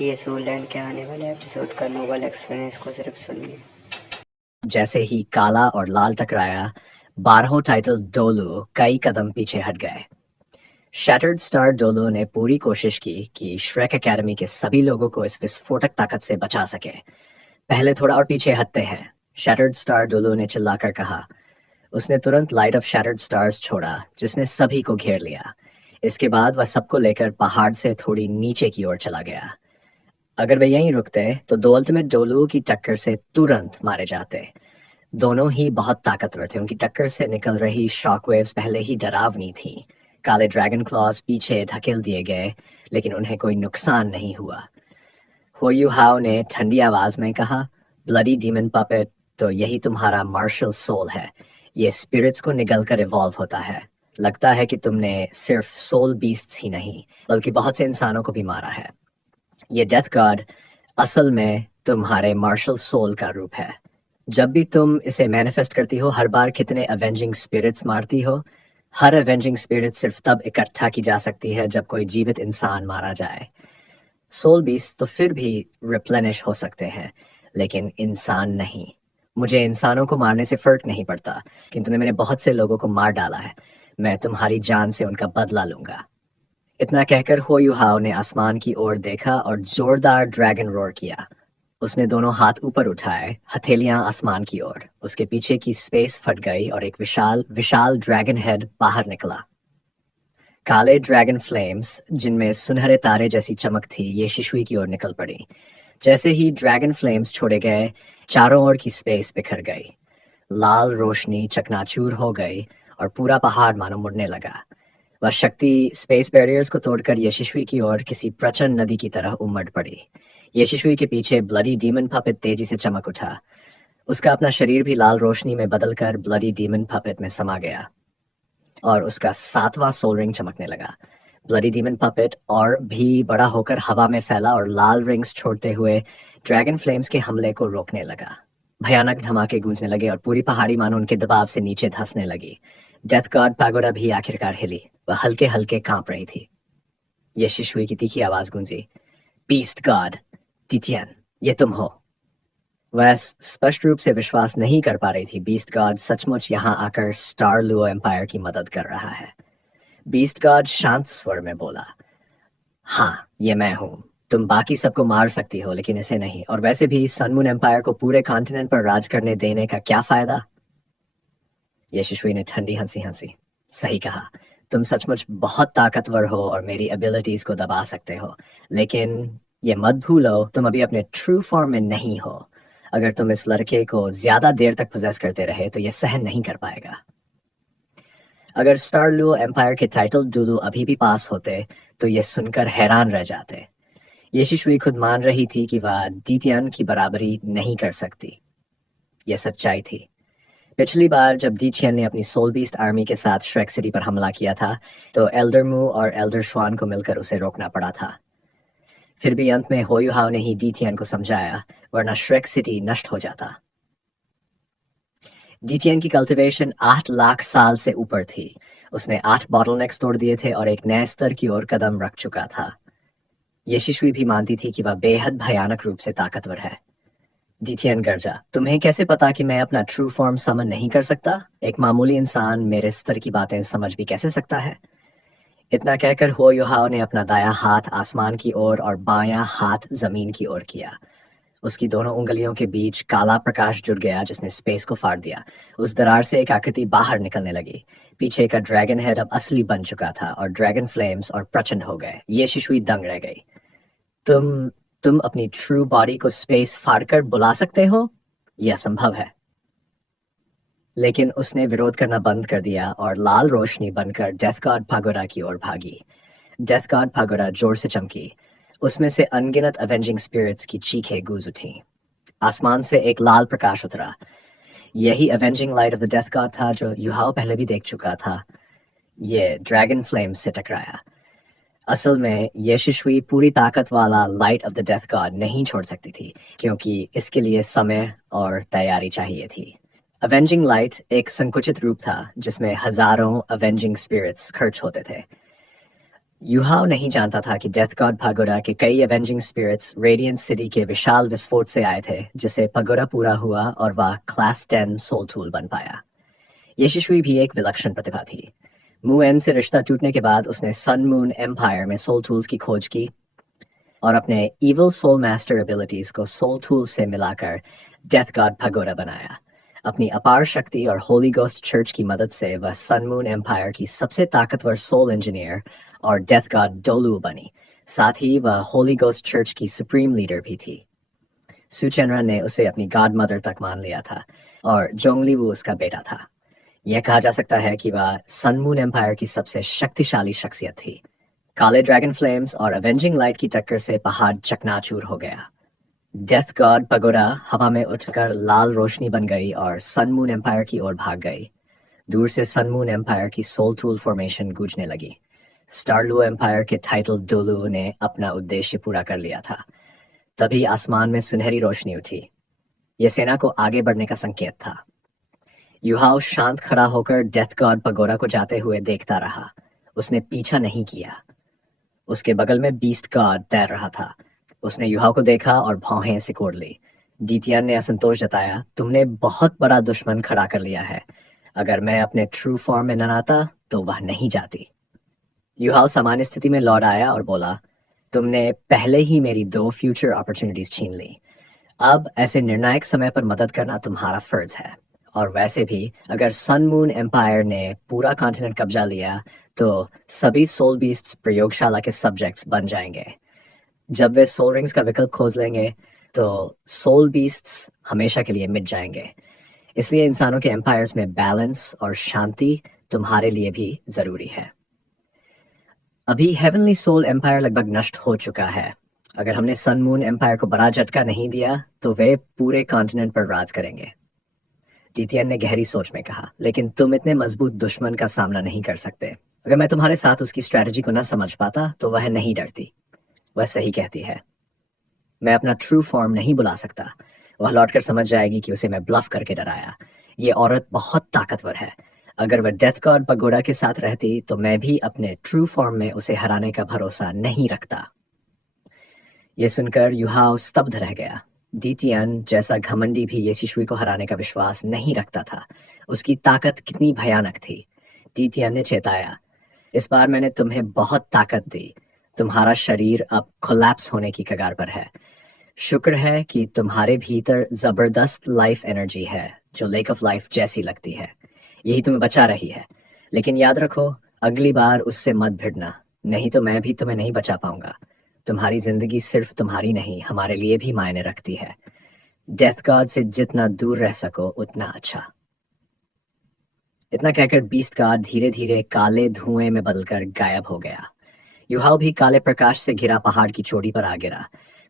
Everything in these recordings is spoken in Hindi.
ये सोलैंड के आने वाले एपिसोड का नोबल एक्सपीरियंस को सिर्फ सुनिए। जैसे ही काला और लाल टकराया, 12 टाइटल डोलू कई कदम पीछे हट गए। शैटर्ड स्टार डोलू ने पूरी कोशिश की कि श्रेक एकेडमी के सभी लोगों को इस विस्फोटक ताकत से बचा सके। पहले थोड़ा और पीछे हटते हैं, शैटर्ड स्टार डोलू ने चिल्लाकर कहा। उसने तुरंत लाइट ऑफ शैटर्ड स्टार्स छोड़ा, जिसने सभी को घेर लिया। इसके बाद वह सबको लेकर पहाड़ से थोड़ी नीचे की ओर चला गया। अगर वे यहीं रुकते तो दो अल्टीमेट डोलू की टक्कर से तुरंत मारे जाते। दोनों ही बहुत ताकतवर थे। उनकी टक्कर से निकल रही शॉकवेव्स पहले ही डरावनी थी। काले ड्रैगन क्लॉज पीछे धकेल दिए गए, लेकिन उन्हें कोई नुकसान नहीं हुआ। हो यू हाउ ने ठंडी आवाज में कहा, ब्लडी डीमन पपेट, तो यही तुम्हारा मार्शल सोल है। ये स्पिरिट्स को निगल कर इवॉल्व होता है। लगता है कि तुमने सिर्फ सोल बीस्ट्स ही नहीं, बल्कि बहुत से इंसानों को भी मारा है। ये डेथ गॉड असल में तुम्हारे मार्शल सोल का रूप है। जब भी तुम इसे मैनिफेस्ट करती हो, हर बार कितने अवेंजिंग स्पिरिट्स मारती हो? हर अवेंजिंग स्पिरिट सिर्फ तब इकट्ठा की जा सकती है जब कोई जीवित इंसान मारा जाए। सोल बीस्ट तो फिर भी रिप्लेनिश हो सकते हैं, लेकिन इंसान नहीं। मुझे इंसानों को मारने से फर्क नहीं पड़ता, किंतु तुमने मेरे बहुत से लोगों को मार डाला है। मैं तुम्हारी जान से उनका बदला लूंगा। इतना कहकर हो युहाओ ने आसमान की ओर देखा और जोरदार ड्रैगन रोर किया। उसने दोनों हाथ ऊपर उठाए, हथेलियां आसमान की ओर। उसके पीछे की स्पेस फट गई और एक विशाल विशाल ड्रैगन हेड बाहर निकला। काले ड्रैगन फ्लेम्स, जिनमें सुनहरे तारे जैसी चमक थी, ये शिशुई की ओर निकल पड़ी। जैसे ही ड्रैगन फ्लेम्स छोड़े गए, चारों ओर की स्पेस बिखर गई। लाल रोशनी चकनाचूर हो गई और पूरा पहाड़ मानो मुड़ने लगा। वह शक्ति स्पेस बैरियर्स को तोड़कर यशस्वी की ओर किसी प्रचंड नदी की तरह उमड़ पड़ी। यशस्वी के पीछे ब्लडी डीमन पपेट तेजी से चमक उठा। उसका अपना शरीर भी लाल रोशनी में बदलकर ब्लडी डीमन पपेट में समा गया और उसका 7वां सोल रिंग चमकने लगा। ब्लडी डीमन पपेट और भी बड़ा होकर हवा में फैला और लाल रिंग्स छोड़ते हुए ड्रैगन फ्लेम्स के हमले को रोकने लगा। भयानक धमाके गूंजने लगे और पूरी पहाड़ी मानो उनके दबाव से नीचे धंसने लगी। डेथ गॉड पैगोडा भी आखिरकार हिली। वह हल्के हल्के कांप रही थी। यशिशुई की तीखी आवाज गूंजी, बीस्ट गॉड, टिटियन, ये तुम हो। वह स्पष्ट रूप से विश्वास नहीं कर पा रही थी। बीस्ट गॉड सचमुच यहाँ आकर स्टार लुओ एम्पायर की मदद कर रहा है। बीस्ट गॉड शांत स्वर में बोला, हाँ, ये मैं हूँ। तुम बाकी सबको मार सकती हो, लेकिन इसे नहीं। और वैसे भी सनमून एम्पायर को पूरे कॉन्टिनेंट पर राज करने देने का क्या फायदा? यशस्वी ने ठंडी हंसी हंसी, सही कहा। तुम सचमुच बहुत ताकतवर हो और मेरी एबिलिटीज को दबा सकते हो, लेकिन ये मत भूलो, तुम अभी अपने ट्रू फॉर्म में नहीं हो। अगर तुम इस लड़के को ज्यादा देर तक पोजेस करते रहे तो ये सहन नहीं कर पाएगा। अगर स्टार लुओ एम्पायर के टाइटल डुलू अभी भी पास होते तो ये सुनकर हैरान रह जाते। यशिशुई खुद मान रही थी कि वह डीटियन की बराबरी नहीं कर सकती। यह सच्चाई थी। पिछली बार जब डीटियन ने अपनी सोल बीस्ट आर्मी के साथ श्रेक सिटी पर हमला किया था, तो एल्डर मू और एल्डर श्वान को मिलकर उसे रोकना पड़ा था। फिर भी अंत में होयुहाव ने ही डीटियन को समझाया, वरना श्रेक सिटी नष्ट हो जाता। डीटियन की कल्टीवेशन 8 लाख साल से ऊपर थी। उसने 8 बॉटलनेक्स तोड़ दिए थे और एक नए स्तर की ओर कदम रख चुका था। यशिशुई भी मानती थी कि वह बेहद भयानक रूप से ताकतवर है। डीटियन गर्जा, तुम्हें कैसे पता कि मैं अपना ट्रू फॉर्म समन नहीं कर सकता? एक मामूली इंसान मेरे स्तर की बातें समझ भी कैसे सकता है? इतना कहकर हो युहाओ ने अपना दायां हाथ आसमान की ओर और बायां हाथ जमीन की ओर किया। उसकी दोनों उंगलियों के बीच काला प्रकाश जुड़ गया, जिसने स्पेस को फाड़ दिया। उस दरार से एक आकृति बाहर निकलने लगी। पीछे का ड्रैगन हेड अब असली बन चुका था और ड्रैगन फ्लेम्स और प्रचंड हो गए। ये शिशुई दंग रह गई। तुम तुम अपनी ट्रू बॉडी को स्पेस फाड़कर बुला सकते हो? यह असंभव है। लेकिन उसने विरोध करना बंद कर दिया और लाल रोशनी बनकर डेथ गॉड पागोडा की ओर भागी। डेथ गॉड पागोडा जोर से चमकी। उसमें से अनगिनत अवेंजिंग स्पिरिट्स की चीखें गूंज उठी। आसमान से एक लाल प्रकाश उतरा। यही avenging light of the death god था जो युहाओ पहले भी देख चुका था। ये ड्रैगन फ्लेम से टकराया। असल में यशस्वी पूरी ताकत वाला light of the death God नहीं छोड़ सकती थी, क्योंकि इसके लिए समय और तैयारी चाहिए थी। अवेंजिंग लाइट एक संकुचित रूप था जिसमें हजारों अवेंजिंग स्पिरिट्स खर्च होते थे। यूहाओ नहीं जानता था कि डेथ गॉड पगोडा के कई एवेंजिंग स्पिरिट्स रेडियंट सिटी के विशाल विस्फोट से आए थे, जिससे पगोडा पूरा हुआ और वह क्लास 10 सोल टूल बन पाया। यशस्वी भी एक विलक्षण प्रतिभा थी। मुएन से रिश्ता टूटने के बाद उसने सन मून एम्पायर में सोल टूल्स की खोज की और अपने इविल सोल मास्टर एबिलिटीज को सोल टूल्स से मिलाकर डेथ गॉड पगोडा बनाया। अपनी अपार शक्ति और होली गोस्ट चर्च की मदद से वह सन मून एम्पायर की सबसे ताकतवर सोल इंजीनियर और डेथ गॉड डोलू बनी। साथ ही वह होली गोस्ट चर्च की सुप्रीम लीडर भी थी। सुचेनरन ने उसे अपनी गॉड मदर तक मान लिया था और जोंगलीवू उसका बेटा था। यह कहा जा सकता है कि वह सन मून एम्पायर की सबसे शक्तिशाली शख्सियत थी। काले ड्रैगन फ्लेम्स और अवेंजिंग लाइट की टक्कर से पहाड़ चकनाचूर हो गया। डेथ गॉड पगोडा हवा में उठकर लाल रोशनी बन गई और सन मून एम्पायर की ओर भाग गई। दूर से सन मून एम्पायर की सोल टूल फॉर्मेशन गूंजने लगी। स्टारलू एम्पायर के टाइटल डोलू ने अपना उद्देश्य पूरा कर लिया था। तभी आसमान में सुनहरी रोशनी उठी। यह सेना को आगे बढ़ने का संकेत था। यूहाओ शांत खड़ा होकर डेथ गॉड पगोडा को जाते हुए देखता रहा। उसने पीछा नहीं किया। उसके बगल में बीस्ट गॉड तैर रहा था। उसने यूहाओ को देखा और भौहें सिकोड़ ली। डीटियन ने असंतोष जताया, तुमने बहुत बड़ा दुश्मन खड़ा कर लिया है। अगर मैं अपने ट्रू फॉर्म में न आता तो वह नहीं जाती। यूहाओ सामान्य स्थिति में लौट आया और बोला, तुमने पहले ही मेरी 2 फ्यूचर अपॉर्चुनिटीज छीन ली। अब ऐसे निर्णायक समय पर मदद करना तुम्हारा फर्ज है। और वैसे भी अगर सन मून एम्पायर ने पूरा कॉन्टिनेंट कब्जा लिया तो सभी सोल बीस्ट्स प्रयोगशाला के सब्जेक्ट्स बन जाएंगे। जब वे सोल रिंग्स का विकल्प खोज लेंगे तो सोल बीस्ट्स हमेशा के लिए मिट जाएंगे। इसलिए इंसानों के एम्पायर्स में बैलेंस और शांति तुम्हारे लिए भी जरूरी है। अभी हेवनली सोल एम्पायर लगभग नष्ट हो चुका है। अगर हमने सन मून एम्पायर को बड़ा झटका नहीं दिया तो वे पूरे कॉन्टिनेंट पर राज करेंगे। डीटियन ने गहरी सोच में कहा, लेकिन तुम इतने मजबूत दुश्मन का सामना नहीं कर सकते। अगर मैं तुम्हारे साथ उसकी स्ट्रैटेजी को न समझ पाता तो वह नहीं डरती। वह सही कहती है। मैं अपना ट्रू फॉर्म नहीं बुला सकता। वह लौटकर समझ जाएगी कि उसे मैं ब्लफ करके डराया। ये औरत बहुत ताकतवर है। अगर वह डेथ गॉड पगोडा के साथ रहती तो मैं भी अपने ट्रू फॉर्म में उसे हराने का भरोसा नहीं रखता। यह सुनकर यूहाओ स्तब्ध रह गया। डीटियन जैसा घमंडी भी यीशुई को हराने का विश्वास नहीं रखता था। उसकी ताकत कितनी भयानक थी। डीटियन ने चेताया, इस बार मैंने तुम्हें बहुत ताकत दी। तुम्हारा शरीर अब कोलैप्स होने की कगार पर है। शुक्र है कि तुम्हारे भीतर जबरदस्त लाइफ एनर्जी है जो लेक ऑफ लाइफ जैसी लगती है। यही तुम्हें बचा रही है। लेकिन याद रखो, अगली बार उससे मत भिड़ना, नहीं तो मैं भी तुम्हें नहीं बचा पाऊंगा। तुम्हारी जिंदगी सिर्फ तुम्हारी नहीं, हमारे लिए भी मायने रखती है। डेथ गॉड से जितना दूर रह सको उतना अच्छा। इतना कहकर बीस्ट गॉड धीरे धीरे काले धुएं में बदलकर गायब हो गया। यूहाओ भी काले प्रकाश से घिरा पहाड़ की चोटी पर आ गिरा।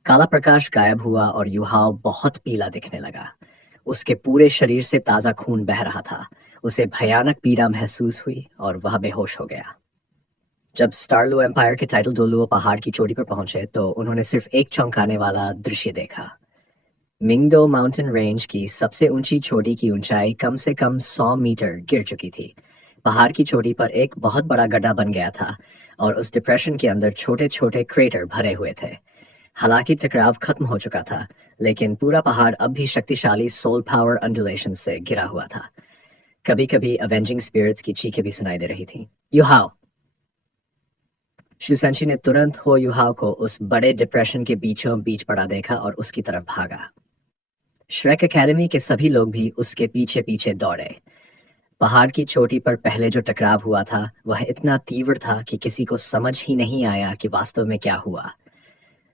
काला प्रकाश गायब हुआ और यूहाओ बहुत पीला दिखने लगा। उसके पूरे शरीर से ताजा खून बह रहा था। उसे भयानक पीड़ा महसूस हुई और वह बेहोश हो गया। जब स्टारलू एम्पायर के टाइटल डोलुओ पहाड़ की चोटी पर पहुंचे तो उन्होंने सिर्फ एक चौंकाने वाला दृश्य देखा। मिंगडो माउंटेन रेंज की सबसे ऊंची चोटी की ऊंचाई कम से कम 100 मीटर गिर चुकी थी। पहाड़ की चोटी पर एक बहुत बड़ा गड्ढा बन गया था और उस डिप्रेशन के अंदर छोटे छोटे क्रेटर भरे हुए थे। हालांकि टकराव खत्म हो चुका था, लेकिन पूरा पहाड़ अब भी शक्तिशाली सोल पावर अंडुलेशन से घिरा हुआ था। कभी कभी अवेंजिंग स्पिरिट्स की चीखें भी सुनाई दे रही थी। यूहाओ! शुसेंशी ने तुरंत हो यूहाओ को उस बड़े डिप्रेशन के बीचों बीच पड़ा देखा और उसकी तरफ भागा। श्रेक एकेडमी के सभी लोग भी उसके पीछे पीछे दौड़े। पहाड़ की चोटी पर पहले जो टकराव हुआ था वह इतना तीव्र था कि किसी को समझ ही नहीं आया कि वास्तव में क्या हुआ।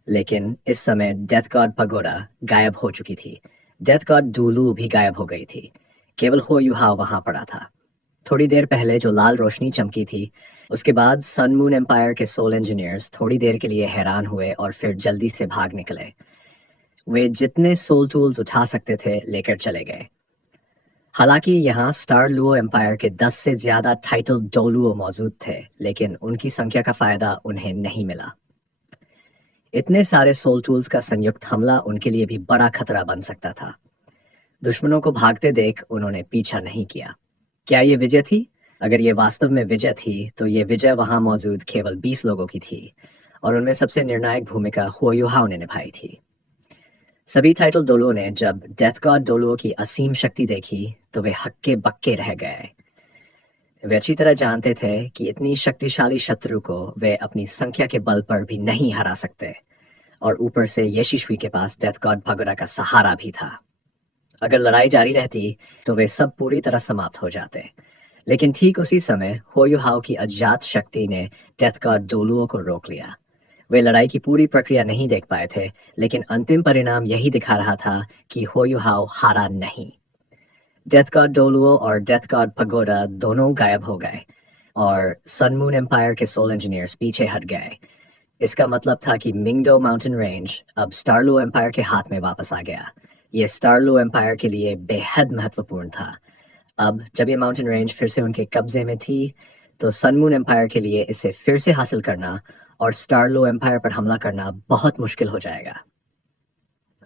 लेकिन इस समय डेथ गॉड पगोडा गायब हो चुकी थी। डेथ गॉड डूलू भी गायब हो गई थी। केवल हो यूहाओ वहां पड़ा था। थोड़ी देर पहले जो लाल रोशनी चमकी थी, उसके बाद सन मून एम्पायर के सोल इंजीनियर्स थोड़ी देर के लिए हैरान हुए और फिर जल्दी से भाग निकले। वे जितने सोल टूल्स उठा सकते थे लेकर चले गए। हालांकि यहाँ स्टार लुओ एम्पायर के 10 से ज्यादा टाइटल डोलुओ मौजूद थे, लेकिन उनकी संख्या का फायदा उन्हें नहीं मिला। इतने सारे सोल टूल्स का संयुक्त हमला उनके लिए भी बड़ा खतरा बन सकता था। दुश्मनों को भागते देख उन्होंने पीछा नहीं किया। क्या ये विजय थी? अगर ये वास्तव में विजय थी, तो ये विजय वहां मौजूद केवल 20 लोगों की थी, और उनमें सबसे निर्णायक भूमिका हुओ युहाओ ने निभाई थी। सभी टाइटल डोलुओं ने जब डेथ गॉड डोलुओ की असीम शक्ति देखी, तो वे हक्के बक्के रह गए। वे अच्छी तरह जानते थे कि इतनी शक्तिशाली शत्रु को वे अपनी संख्या के बल पर भी नहीं हरा सकते, और ऊपर से यशीशुई के पास डेथ गॉड भगोड़ा का सहारा भी था। अगर लड़ाई जारी रहती, तो वे सब पूरी तरह समाप्त हो जाते। लेकिन ठीक उसी समय हो युहाओ की अज्ञात शक्ति ने डेथ गॉड डोलुओ को रोक लिया। वे लड़ाई की पूरी प्रक्रिया नहीं देख पाए थे, लेकिन अंतिम परिणाम यही दिखा रहा था कि हो युहाओ हारा नहीं। डेथ गॉड डोलुओ और डेथ गॉड पगोडा दोनों गायब हो गए, और सन मून एम्पायर के सोल इंजीनियर्स पीछे हट गए। इसका मतलब था कि मिंगडो माउंटेन रेंज अब स्टारलू एम्पायर के हाथ में वापस आ गया। ये स्टारलू एम्पायर के लिए बेहद महत्वपूर्ण था। अब जब ये माउंटेन रेंज फिर से उनके कब्जे में थी, तो सन मून एम्पायर के लिए इसे फिर से हासिल करना और स्टारलो एम्पायर पर हमला करना बहुत मुश्किल हो जाएगा।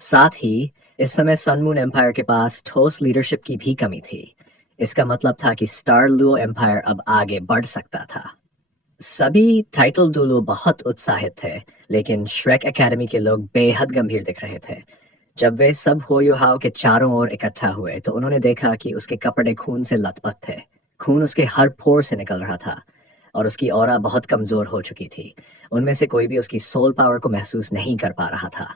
साथ ही इस समय सन मून एम्पायर के पास ठोस लीडरशिप की भी कमी थी। इसका मतलब था कि स्टारलू एम्पायर अब आगे बढ़ सकता था। सभी टाइटल डोलू बहुत उत्साहित थे, लेकिन श्रेक एकेडमी के लोग बेहद गंभीर दिख रहे थे। जब वे सब हो युहाओ के चारों ओर इकट्ठा हुए, तो उन्होंने देखा कि उसके कपड़े खून से लथपथ थे। खून उसके हर पोर से निकल रहा था, और उसकी ऑरा बहुत कमजोर हो चुकी थी। उनमें से कोई भी उसकी सोल पावर को महसूस नहीं कर पा रहा था।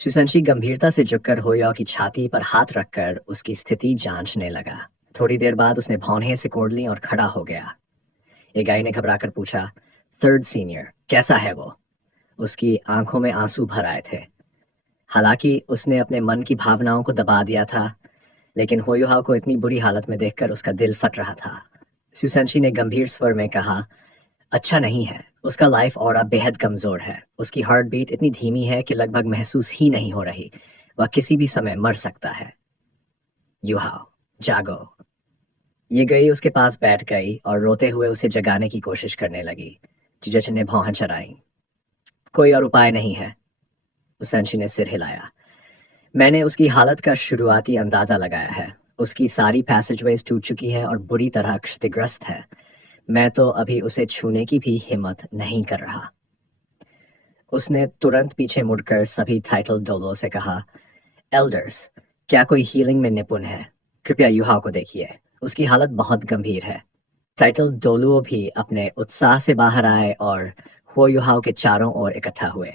शुसंशी गंभीरता से झुककर होयाओ की छाती पर हाथ रखकर उसकी स्थिति जांचने लगा। थोड़ी देर बाद उसने भौंहें सिकोड़ ली और खड़ा हो गया। एक गाय ने घबराकर पूछा, थर्ड सीनियर, कैसा है वो? उसकी आंखों में आंसू भर आए थे। हालांकि उसने अपने मन की भावनाओं को दबा दिया था, लेकिन होयुहाओ को इतनी बुरी हालत में देखकर उसका दिल फट रहा था। सुसंशी ने गंभीर स्वर में कहा, अच्छा नहीं है। उसका लाइफ ऑरा बेहद कमजोर है। उसकी हार्ट बीट इतनी धीमी है कि लगभग महसूस ही नहीं हो रही। वह किसी भी समय मर सकता है। युहाओ, जागो। ये गई उसके पास बैठ गई और रोते हुए उसे जगाने की कोशिश करने लगी। जिजच ने भौहें चढ़ाई। कोई और उपाय नहीं है। सुसंशी ने सिर हिलाया। मैंने उसकी हालत का शुरुआती अंदाजा लगाया है। उसकी सारी पैसेजवेज टूट चुकी है और बुरी तरह क्षतिग्रस्त है। मैं तो अभी उसे छूने की भी हिम्मत नहीं कर रहा। उसने तुरंत पीछे मुड़कर सभी टाइटल डोलो से कहा, एल्डर्स, क्या कोई हीलिंग में निपुण है? कृपया युहाओ को देखिए, उसकी हालत बहुत गंभीर है। टाइटल डोलुओ भी अपने उत्साह से बाहर आए और हो युहाओ के चारों ओर इकट्ठा हुए,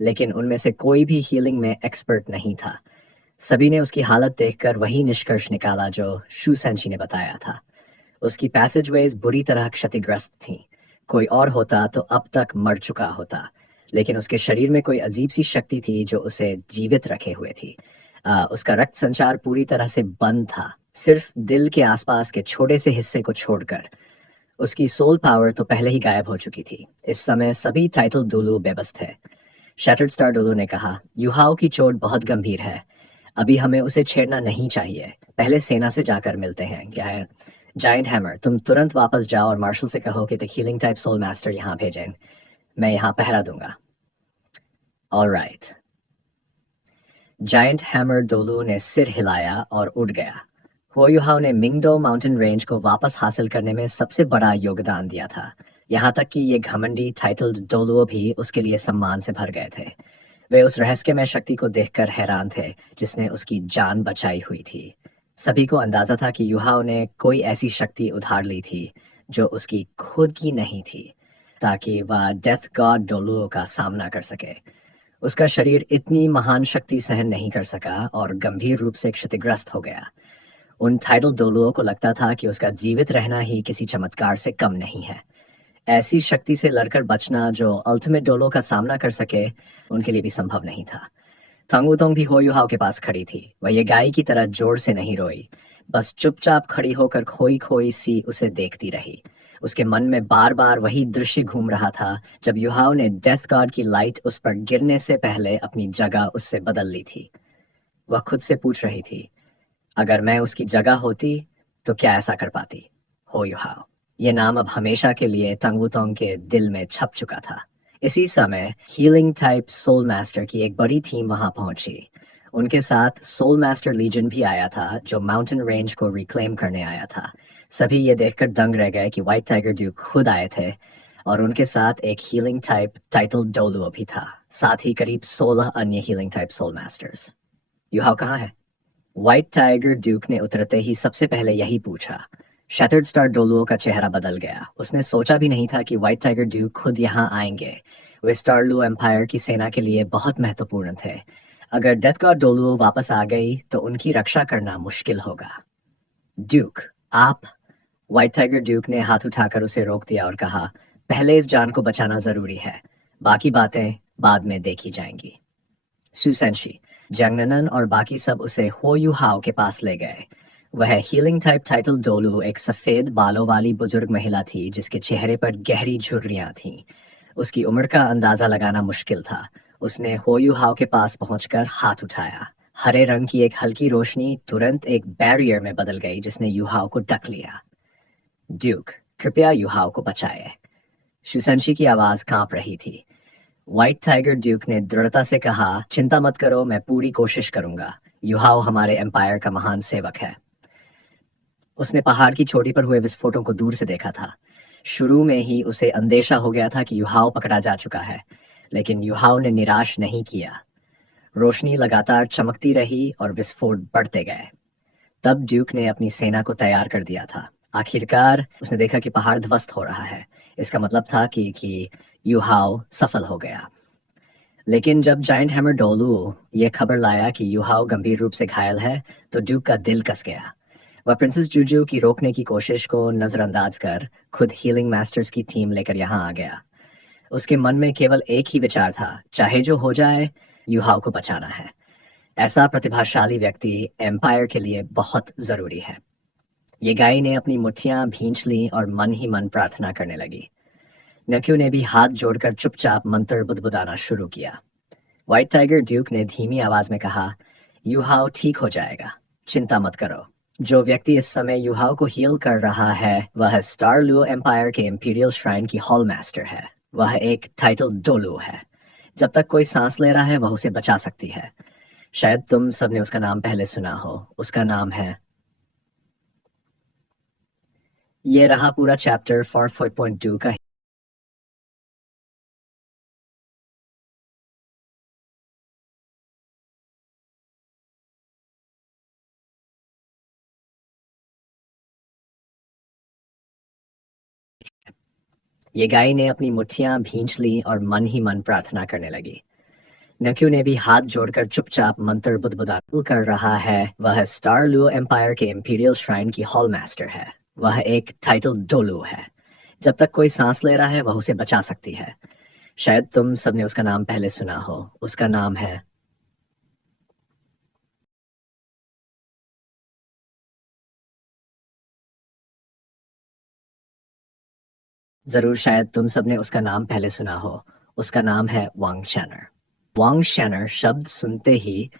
लेकिन उनमें से कोई भी हीलिंग में एक्सपर्ट नहीं था। सभी ने उसकी हालत देखकर वही निष्कर्ष निकाला जो शू सेंची ने बताया था। उसकी पैसेजवेज बुरी तरह क्षतिग्रस्त थीं। कोई और होता तो अब तक मर चुका होता, लेकिन उसके शरीर में कोई अजीब सी शक्ति थी जो उसे जीवित रखे हुए थी। उसका रक्त संचार पूरी तरह से बंद था, सिर्फ दिल के आसपास के छोटे से हिस्से को छोड़कर। उसकी सोल पावर तो पहले ही गायब हो चुकी थी। इस समय सभी टाइटल डोलू बेबस थे। शैटर्ड स्टार डोलू ने कहा, युहाओ की चोट बहुत गंभीर है। अभी हमें उसे छेड़ना नहीं चाहिए। पहले सेना से जाकर मिलते हैं। क्या है? जाइंट हैमर, तुम तुरंत वापस जाओ और मार्शल से कहो कि the healing type soul master यहाँ भेजें। मैं यहाँ पहरा दूंगा। ऑलराइट। जायंट हैमर डोलू ने सिर हिलाया और उड़ गया। हो युहाओ ने मिंगडो माउंटेन रेंज को वापस हासिल करने में सबसे बड़ा योगदान दिया था। यहाँ तक कि ये घमंडी टाइटल डोलुओ भी उसके लिए सम्मान से भर गए थे। वे उस रहस्यमय शक्ति को देखकर हैरान थे जिसने उसकी जान बचाई हुई थी। सभी को अंदाजा था कि युहाओ ने कोई ऐसी शक्ति उधार ली थी जो उसकी खुद की नहीं थी, ताकि वह डेथ गॉड डोलुओ का सामना कर सके। उसका शरीर इतनी महान शक्ति सहन नहीं कर सका और गंभीर रूप से क्षतिग्रस्त हो गया। उन टाइटल डोलुओं को लगता था कि उसका जीवित रहना ही किसी चमत्कार से कम नहीं है। ऐसी शक्ति से लड़कर बचना जो अल्टीमेट डोलो का सामना कर सके, उनके लिए भी संभव नहीं था। थंगुतोंग भी हो युहाओ के पास खड़ी थी। वह ये गाय की तरह जोर से नहीं रोई, बस चुपचाप खड़ी होकर खोई खोई सी उसे देखती रही। उसके मन में बार बार वही दृश्य घूम रहा था जब युहाओ ने डेथ गॉड की लाइट उस पर गिरने से पहले अपनी जगह उससे बदल ली थी। वह खुद से पूछ रही थी, अगर मैं उसकी जगह होती तो क्या ऐसा कर पाती? हो युहाओ, ये नाम अब हमेशा के लिए तंगुतोंग के दिल में छप चुका था। इसी समय हीलिंग टाइप सोल मास्टर की एक बड़ी टीम वहां पहुंची। उनके साथ सोल मास्टर लीजन भी आया था जो माउंटेन रेंज को रिक्लेम करने आया था। सभी ये देखकर दंग रह गए कि व्हाइट टाइगर ड्यूक खुद आए थे और उनके साथ एक हीलिंग टाइप टाइटल डोलुओ भी था, साथ ही करीब 16 अन्य healing type soul masters. Yuhao कहाँ है? व्हाइट टाइगर ड्यूक ने उतरते ही सबसे पहले यही पूछा। शैटर्ड स्टार डोलुओ का चेहरा बदल गया। उसने सोचा भी नहीं था कि व्हाइट टाइगर ड्यूक खुद यहाँ आएंगे। वे स्टारलू एम्पायर की सेना के लिए बहुत महत्वपूर्ण थे। अगर डेथ गॉड डोलुओ वापस आ गई तो उनकी रक्षा करना मुश्किल होगा। ड्यूक, आप? व्हाइट टाइगर ड्यूक ने हाथ उठाकर उसे रोक दिया और कहा, पहले इस जान को बचाना जरूरी है, बाकी बातें बाद में देखी जाएंगी। सुसेंशी, जंगनन और बाकी सब उसे हो यू हाओ के पास ले गए। वह हीलिंग टाइप टाइटल डोलू एक सफेद बालों वाली बुजुर्ग महिला थी जिसके चेहरे पर गहरी झुर्रियां थीं। उसकी उम्र का अंदाजा लगाना मुश्किल था। उसने हो यू हाओ के पास पहुंचकर हाथ उठाया। हरे रंग की एक हल्की रोशनी तुरंत एक बैरियर में बदल गई जिसने यूहाओ को ढक लिया। ड्यूक, कृपया यूहाओ को बचाए। शुसेंशी की आवाज कांप रही थी। व्हाइट टाइगर ड्यूक ने दृढ़ता से कहा, चिंता मत करो, मैं पूरी कोशिश करूंगा। यूहाओ हमारे एम्पायर का महान सेवक है। उसने पहाड़ की चोटी पर हुए विस्फोटों को दूर से देखा था। शुरू में ही उसे अंदेशा हो गया था कि यूहाओ पकड़ा जा चुका है, लेकिन यूहाओ ने निराश नहीं किया। रोशनी लगातार चमकती रही और विस्फोट बढ़ते गए। तब ड्यूक ने अपनी सेना को तैयार कर दिया था। आखिरकार उसने देखा कि पहाड़ ध्वस्त हो रहा है। इसका मतलब था कि यूहाओ सफल हो गया। लेकिन जब जायंट हैमर डोलू ये खबर लाया कि यूहाओ गंभीर रूप से घायल है तो ड्यूक का दिल कस गया। वह प्रिंसेस जूजू की रोकने की कोशिश को नजरअंदाज कर खुद हीलिंग मास्टर्स की टीम लेकर यहाँ आ गया। उसके मन में केवल एक ही विचार था, चाहे जो हो जाए, यूहाओ को बचाना है। ऐसा प्रतिभाशाली व्यक्ति एम्पायर के लिए बहुत जरूरी है। ये गाय ने अपनी मुट्ठियां भींच ली और मन ही मन प्रार्थना करने लगी। नक्यू ने भी हाथ जोड़कर चुपचाप मंत्र बुदबुदाना शुरू किया। व्हाइट टाइगर ड्यूक ने धीमी आवाज में कहा, यूहाओ ठीक हो जाएगा, चिंता मत करो। जो व्यक्ति इस समय यूहाओ को हील कर रहा है वह स्टार लू एम्पायर के इंपीरियल श्राइन की हॉल मास्टर है। वह एक टाइटल डोलू है। जब तक कोई सांस ले रहा है वह उसे बचा सकती है। शायद तुम सबने उसका नाम पहले सुना हो। उसका नाम है। ये रहा पूरा चैप्टर 4.2 का। ये गाय ने अपनी मुट्ठियां भींच ली और मन ही मन प्रार्थना करने लगी। नक्यू ने भी हाथ जोड़कर चुपचाप मंत्र बुदबुदाना कर रहा है। वह स्टार लू एम्पायर के इंपीरियल श्राइन की हॉल मास्टर है। वह एक टाइटल डोलू है। जब तक कोई सांस ले रहा है वह उसे बचा सकती है। शायद तुम सबने उसका नाम पहले सुना हो। उसका नाम है। जरूर, शायद तुम सबने उसका नाम पहले सुना हो। उसका नाम है वांग शैनर। वांग शैनर शब्द सुनते ही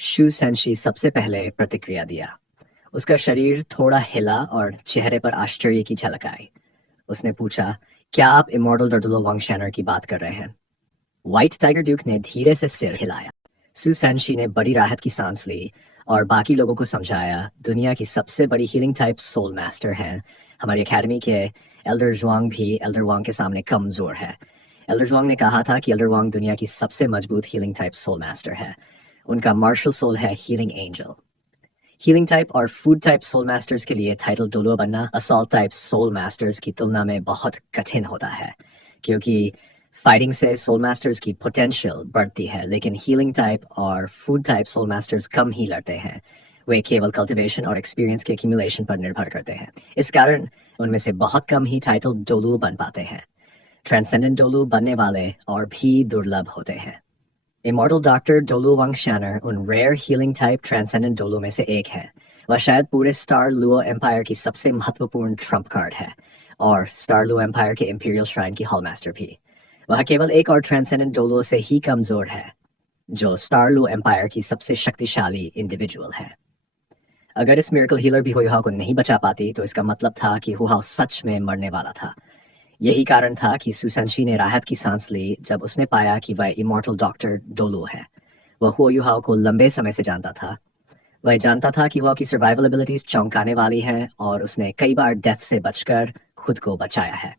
शू सेंशी सबसे पहले प्रतिक्रिया दिया। उसका शरीर थोड़ा हिला और चेहरे पर आश्चर्य की झलक आई। उसने पूछा, क्या आप इमॉर्टल डर्डलो वांग शैनर की बात कर रहे हैं? व्हाइट टाइगर ड्यूक ने धीरे से सिर हिलाया। सू सैनशी ने बड़ी राहत की सांस ली और बाकी लोगों को समझाया, दुनिया की सबसे बड़ी हीलिंग टाइप सोल मास्टर हैं। हमारी एकेडमी के एल्डर जुआंग भी एल्डर वांग के सामने कमजोर है। एल्डर जुआंग ने कहा था कि एल्डर वांग दुनिया की सबसे मजबूत हीलिंग टाइप सोल मास्टर है। उनका मार्शल सोल है हीलिंग एंजल। हीलिंग टाइप और फूड टाइप सोल मास्टर्स के लिए टाइटल डोलो बनना असॉल्ट टाइप सोल मास्टर्स की तुलना में बहुत कठिन होता है, क्योंकि फाइटिंग से सोल मास्टर्स की पोटेंशियल बढ़ती है, लेकिन हीलिंग टाइप और फूड टाइप सोल मास्टर्स कम ही लड़ते हैं। वे केवल कल्टिवेशन और एक्सपीरियंस के एक्यूमुलेशन पर निर्भर करते हैं। इस कारण उनमें से बहुत कम ही टाइटल डोलू बन पाते हैं। ट्रांसेंडेंट डोलू बनने वाले और भी दुर्लभ होते हैं। इमॉर्टल डॉक्टर डोलू वांग शैनर उन रेयर हीलिंग टाइप ट्रांसेंडेंट डोलू में से एक है। वह शायद पूरे स्टार लुओ एम्पायर की सबसे महत्वपूर्ण ट्रम्प कार्ड है और स्टार लुओ एम्पायर के इंपीरियल श्राइन की हॉल मास्टर भी। वह केवल एक और ट्रांसेंडेंट डोलो से ही कमजोर है, जो स्टार लुओ एम्पायर की सबसे शक्तिशाली इंडिविजुअल है। अगर इस मिरेकल हीलर भी हुहाओ को नहीं बचा पाती तो इसका मतलब था कि हुहाओ सच में मरने वाला था। यही कारण था कि सुसेंशी ने राहत की सांस ली जब उसने पाया कि वह इमॉर्टल डॉक्टर डोलू है। वह हुहाओ को लंबे समय से जानता था। वह जानता था कि हुआ की सर्वाइवल एबिलिटीज चौंकाने वाली हैं और उसने कई बार डेथ से बचकर खुद को बचाया है।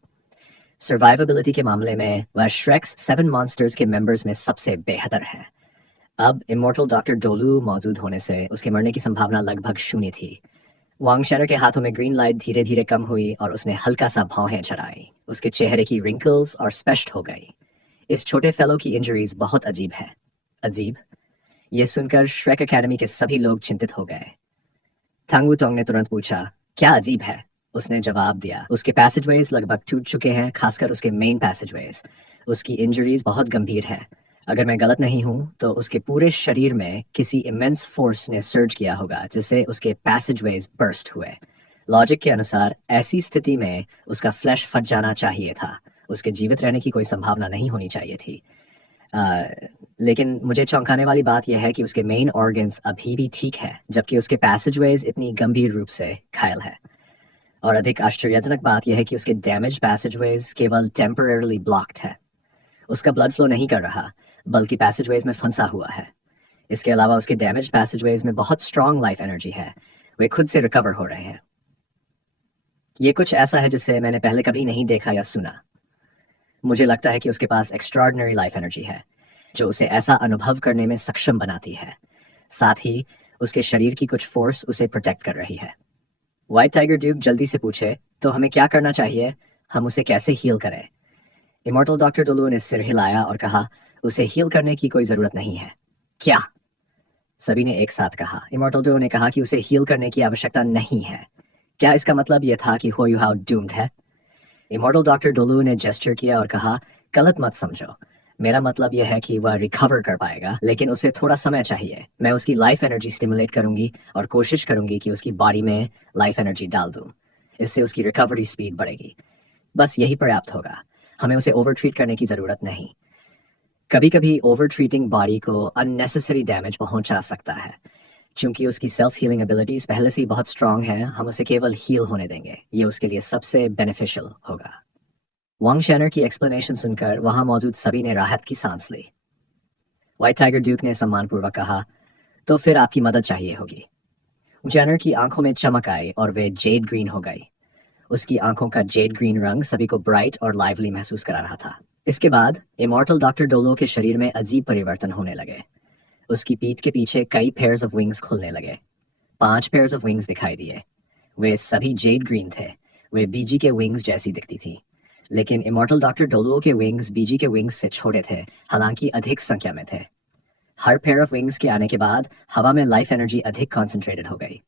सर्वाइवेबिलिटी के मामले में वह श्रेक्स 7 मॉन्स्टर्स के मेंबर्स में सबसे बेहतर है। अब इमॉर्टल डॉक्टर डोलू मौजूद होने से उसके मरने की संभावना लगभग शून्य थी। वांग शैनर के हाथों में ग्रीन लाइट धीरे धीरे कम हुई और उसने हल्का सा भौहें चढ़ाई। उसके चेहरे की रिंकल्स और स्पष्ट हो गई। इस छोटे फेलो की इंजरीज बहुत अजीब है। अजीब? यह सुनकर श्रेक एकेडमी के सभी लोग चिंतित हो गए। टांग वुटोंग ने तुरंत पूछा, क्या अजीब है? उसने जवाब दिया, उसके पैसेजवेज लगभग टूट चुके हैं, खासकर उसके मेन पैसेजवेज। उसकी इंजरीज बहुत गंभीर है। अगर मैं गलत नहीं हूं तो उसके पूरे शरीर में किसी इमेंस फोर्स ने सर्ज किया होगा जिससे उसके पैसेजवेज बर्स्ट हुए। लॉजिक के अनुसार ऐसी स्थिति में उसका फ्लैश फट जाना चाहिए था। उसके जीवित रहने की कोई संभावना नहीं होनी चाहिए थी। लेकिन मुझे चौंकाने वाली बात यह है कि उसके मेन ऑर्गन्स अभी भी ठीक है, जबकि उसके पैसेजवेज इतनी गंभीर रूप से घायल है। और अधिक आश्चर्यजनक बात यह है कि उसके डैमेज पैसेजवेज केवल टेम्पररली ब्लॉक्ड है। उसका ब्लड फ्लो नहीं कर रहा, बल्कि पैसेजवेज में फंसा हुआ है। इसके अलावा उसके डैमेज पैसेजवेज में बहुत स्ट्रॉन्ग लाइफ एनर्जी है। वे खुद से रिकवर हो रहे हैं। ये कुछ ऐसा है जिसे मैंने पहले कभी नहीं देखा या सुना। मुझे लगता है कि उसके पास एक्स्ट्रॉर्डिनरी लाइफ एनर्जी है जो उसे ऐसा अनुभव करने में सक्षम बनाती है। साथ ही उसके शरीर की कुछ फोर्स उसे प्रोटेक्ट कर रही है। व्हाइट टाइगर ड्यूक जल्दी से पूछे, तो हमें क्या करना चाहिए? हम उसे कैसे हील करें? इमॉर्टल डॉक्टर डोलू ने सिर हिलाया और कहा, उसे हील करने की कोई जरूरत नहीं है। क्या? सभी ने एक साथ कहा। इमॉर्टल डोलू ने कहा कि उसे हील करने की आवश्यकता नहीं है। क्या इसका मतलब यह था कि हो यू हाउ डूम्ड है? इमॉर्टल डॉक्टर डोलू ने जेस्चर किया और कहा, गलत मत समझो। मेरा मतलब यह है कि वह रिकवर कर पाएगा, लेकिन उसे थोड़ा समय चाहिए। मैं उसकी लाइफ एनर्जी स्टिमुलेट करूंगी और कोशिश करूंगी कि उसकी बॉडी में लाइफ एनर्जी डाल दूं। इससे उसकी रिकवरी स्पीड बढ़ेगी। बस यही पर्याप्त होगा। हमें उसे ओवर ट्रीट करने की जरूरत नहीं। कभी कभी ओवर ट्रीटिंग बॉडी को अननेसेसरी डैमेज पहुंचा सकता है। चूंकि उसकी सेल्फ हीलिंग एबिलिटीज पहले से ही बहुत स्ट्रांग है, हम उसे केवल हील होने देंगे। ये उसके लिए सबसे बेनिफिशियल होगा। वांग शैनर की एक्सप्लेनेशन सुनकर वहां मौजूद सभी ने राहत की सांस ली। व्हाइट टाइगर ड्यूक ने सम्मानपूर्वक कहा, तो फिर आपकी मदद चाहिए होगी। शैनर की आंखों में चमक आई और वे जेड ग्रीन हो गई। उसकी आंखों का जेड ग्रीन रंग सभी को ब्राइट और लाइवली महसूस करा रहा था। इसके बाद इमॉर्टल डॉक्टर डोलो के शरीर में अजीब परिवर्तन होने लगे। उसकी पीठ के पीछे कई पेयर्स ऑफ विंग्स खुलने लगे। 5 पेयर्स ऑफ विंग्स दिखाई दिए। वे सभी जेड ग्रीन थे। वे बीजी के विंग्स जैसी दिखती थी। लेकिन इमॉर्टल डॉक्टर डोलो के विंग्स बीजी के विंग्स से छोटे थे, हालांकि अधिक संख्या में थे। हर पेयर ऑफ विंग्स के आने के बाद हवा में लाइफ एनर्जी अधिक कॉन्सेंट्रेटेड हो गई।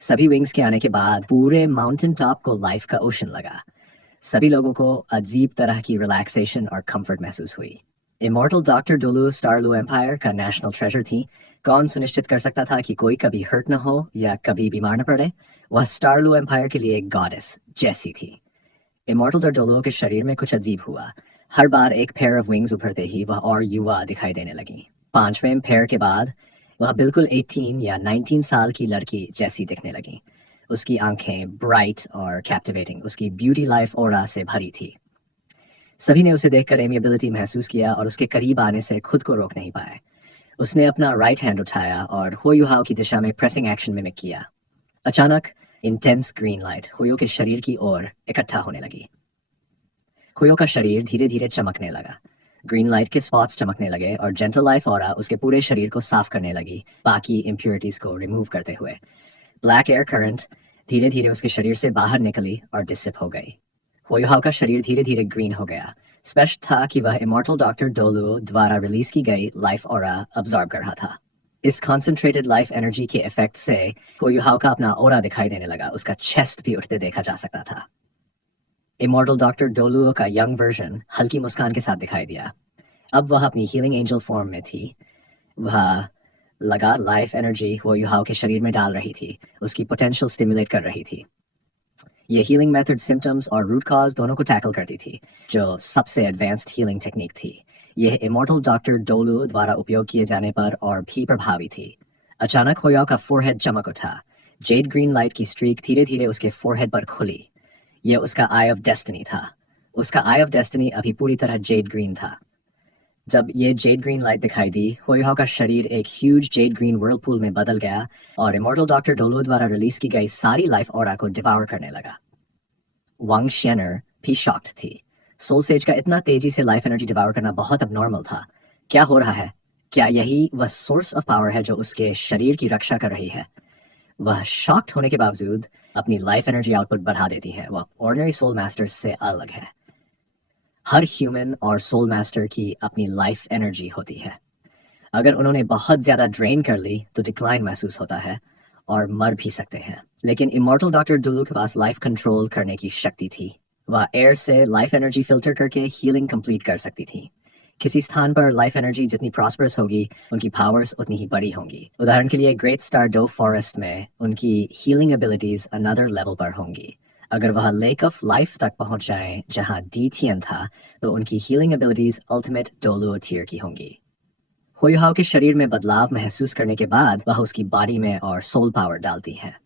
सभी विंग्स के आने के बाद पूरे माउंटेन टॉप को लाइफ का ओशन लगा। सभी लोगों को अजीब तरह की रिलैक्सेशन और कंफर्ट महसूस हुई। इमॉर्टल डॉक्टर डोलू स्टारलू एम्पायर का नेशनल ट्रेजर थी। कौन सुनिश्चित कर सकता था कि कोई कभी हर्ट न हो या कभी बीमार न पड़े? वह स्टारलू एम्पायर के लिए एक गॉडेस जैसी थी। इमॉर्टल डोलू के शरीर में कुछ अजीब हुआ। हर बार एक पेयर ऑफ विंग्स उभरते ही वह और युवा दिखाई देने लगी। 5वें पेयर के बाद वह बिल्कुल 18 या 19 साल की लड़की जैसी दिखने लगी। उसकी आंखें ब्राइट और कैप्टिवेटिंग, उसकी ब्यूटी लाइफ ऑरा से भरी थी। सभी ने उसे देखकर एमिएबिलिटी महसूस किया और उसके करीब आने से खुद को रोक नहीं पाए। उसने अपना राइट हैंड उठाया और होयुहाओ की दिशा में प्रेसिंग एक्शन मिमिक किया। अचानक इंटेंस ग्रीन लाइट होयो के शरीर की ओर इकट्ठा होने लगी। होयो का शरीर धीरे धीरे चमकने लगा। ग्रीन लाइट के स्पॉट्स चमकने लगे और जेंटल लाइफ ऑरा उसके पूरे शरीर को साफ करने लगी, बाकी इम्प्योरिटीज को रिमूव करते हुए। ब्लैक एयर करंट धीरे धीरे उसके शरीर से बाहर निकली और डिसिप हो गई। होयुहाओ का शरीर धीरे धीरे ग्रीन हो गया। स्पष्ट था कि वह इमॉर्टल डॉक्टर डोलू द्वारा रिलीज की गई लाइफ ऑरा अब्सॉर्ब कर रहा था। इस कॉन्सेंट्रेटेड लाइफ एनर्जी के इफेक्ट से होयुहाओ का अपना ऑरा दिखाई देने लगा। उसका चेस्ट भी उठते देखा जा सकता था। इमॉर्टल डॉक्टर डोलू का यंग वर्जन हल्की मुस्कान के साथ दिखाई दिया। अब वह अपनी हीलिंग एंजल फॉर्म में थी। वह लगा लाइफ एनर्जी होयुहाओ के शरीर में डाल रही थी, उसकी पोटेंशियल स्टिमुलेट कर रही थी। ये हीलिंग मेथड सिम्टम्स और रूट कॉज दोनों को टैकल करती थी, जो सबसे एडवांस्ड हीलिंग टेक्निक थी। यह इमॉर्टल डॉक्टर डोलू द्वारा उपयोग किए जाने पर और भी प्रभावी थी। अचानक होयुहाओ का फोरहेड चमक उठा। जेड ग्रीन लाइट की स्ट्रीक धीरे धीरे उसके फोरहेड पर खुली। यह उसका आई ऑफ डेस्टिनी था। उसका आई ऑफ डेस्टिनी अभी पूरी तरह जेड ग्रीन था। जब ये जेड ग्रीन लाइट दिखाई दी, होयुहाओ का शरीर एक ह्यूज जेड ग्रीन व्हर्लपूल में बदल गया और इमॉर्टल डॉक्टर डोलो द्वारा रिलीज की गई सारी लाइफ ऑरा को डिवाउर करने लगा। वांग शियनर भी शॉक्ड थी। सोल सेज का इतना तेजी से लाइफ एनर्जी डिवाउर करना बहुत अबनॉर्मल था। क्या हो रहा है? क्या यही वह सोर्स ऑफ पावर है जो उसके शरीर की रक्षा कर रही है? वह शॉक्ड होने के बावजूद अपनी लाइफ एनर्जी आउटपुट बढ़ा देती है। वह ऑर्डिनरी सोल मास्टर से अलग है। हर ह्यूमन और सोल मास्टर की अपनी लाइफ एनर्जी होती है। अगर उन्होंने बहुत ज्यादा ड्रेन कर ली तो डिक्लाइन महसूस होता है और मर भी सकते हैं। लेकिन इमॉर्टल डॉक्टर डुलू के पास लाइफ कंट्रोल करने की शक्ति थी। वह एयर से लाइफ एनर्जी फिल्टर करके हीलिंग कंप्लीट कर सकती थी। किसी स्थान पर लाइफ एनर्जी जितनी प्रॉस्परस होगी, उनकी पावर्स उतनी ही बड़ी होंगी। उदाहरण के लिए ग्रेट स्टार डो फॉरेस्ट में उनकी हीलिंग एबिलिटीज अनदर लेवल पर होंगी। अगर वह लेक ऑफ लाइफ तक पहुंच जाए जहां डीथियन था, तो उनकी हीलिंग एबिलिटीज अल्टीमेट डोलुओ टियर की होंगी। होयुहाओ के शरीर में बदलाव महसूस करने के बाद वह उसकी बॉडी में और सोल पावर डालती है।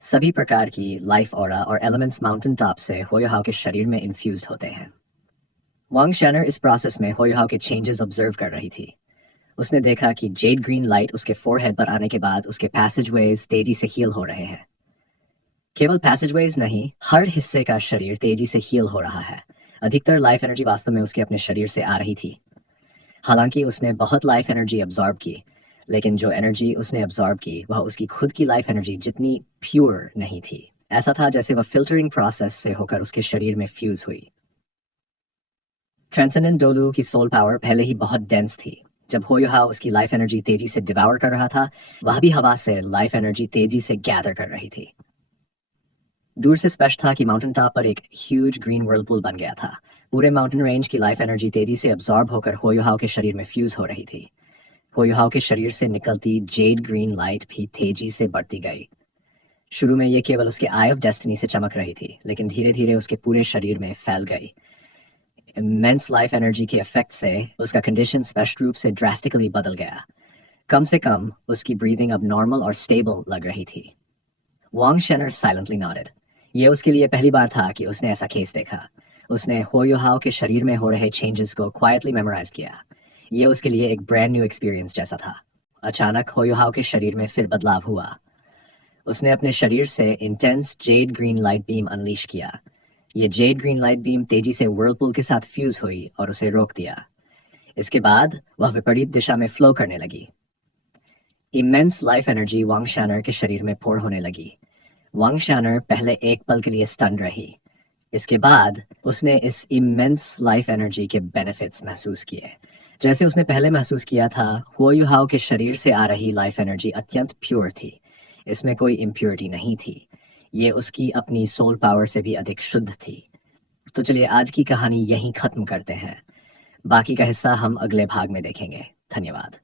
सभी प्रकार की लाइफ ऑरा और एलिमेंट्स माउंटेन टॉप से होयुहाओ के शरीर में इन्फ्यूज्ड होते हैं। वांग शैनर इस प्रोसेस में होयुहाओ के चेंजेस ऑब्जर्व कर रही थी। उसने देखा कि जेड ग्रीन लाइट उसके फोरहेड पर आने के बाद उसके पैसेजवेज तेजी से हील हो रहे हैं। केवल पैसेजवेज नहीं, हर हिस्से का शरीर तेजी से हील हो रहा है। अधिकतर लाइफ एनर्जी वास्तव में उसके अपने शरीर से आ रही थी। हालांकि उसने बहुत लाइफ एनर्जी अब्जॉर्ब की, लेकिन जो एनर्जी उसने अब्जॉर्ब की वह उसकी खुद की लाइफ एनर्जी जितनी प्योर नहीं थी। ऐसा था जैसे वह फिल्टरिंग प्रोसेस से होकर उसके शरीर में फ्यूज हुई। ट्रांसेंडेंट डोलू की सोल पावर पहले ही बहुत डेंस थी। जब होयुहाओ उसकी लाइफ एनर्जी तेजी से डिवावर कर रहा था, वह भी हवा से लाइफ एनर्जी तेजी से गैदर कर रही थी। दूर से स्पष्ट था कि माउंटेन टॉप पर एक ह्यूज ग्रीन व्हर्लपूल बन गया था। पूरे माउंटेन रेंज की लाइफ एनर्जी तेजी से अब्जॉर्ब होकर होयुहाओ के शरीर में फ्यूज हो रही थी। होयुहाओ के शरीर से निकलती जेड ग्रीन लाइट भी तेजी से बढ़ती गई। शुरू में यह केवल उसके आई ऑफ डेस्टिनी से चमक रही थी, लेकिन धीरे धीरे उसके पूरे शरीर में फैल गई। इमेंस लाइफ एनर्जी के इफेक्ट से उसका कंडीशन स्पष्ट रूप से ड्रास्टिकली बदल गया। कम से कम उसकी ब्रीदिंग अब नॉर्मल और स्टेबल लग रही थी। वांग शेनर साइलेंटली नॉडेड। यह उसके लिए पहली बार था कि उसने ऐसा केस देखा। उसने होयुहाओ के शरीर में हो रहे चेंजेस को क्वाइटली मेमोराइज किया। यह उसके लिए एक ब्रांड न्यू एक्सपीरियंस जैसा था। अचानक होयुहाओ के शरीर में फिर बदलाव हुआ। उसने अपने शरीर से intense Z green light beam unleash किया। यह जेड ग्रीन लाइट बीम तेजी से व्हर्लपूल के साथ फ्यूज हुई और उसे रोक दिया। इसके बाद वह विपरीत दिशा में फ्लो करने लगी। इमेंस लाइफ एनर्जी वांग शैनर के शरीर में पोर होने लगी। वांग शैनर पहले एक पल के लिए स्टन रही। इसके बाद उसने इस इमेंस लाइफ एनर्जी के बेनिफिट्स महसूस किए। जैसे उसने पहले महसूस किया था, होयुहाओ के शरीर से आ रही लाइफ एनर्जी अत्यंत प्योर थी। इसमें कोई इम्प्योरिटी नहीं थी। ये उसकी अपनी सोल पावर से भी अधिक शुद्ध थी। तो चलिए आज की कहानी यहीं खत्म करते हैं। बाकी का हिस्सा हम अगले भाग में देखेंगे। धन्यवाद।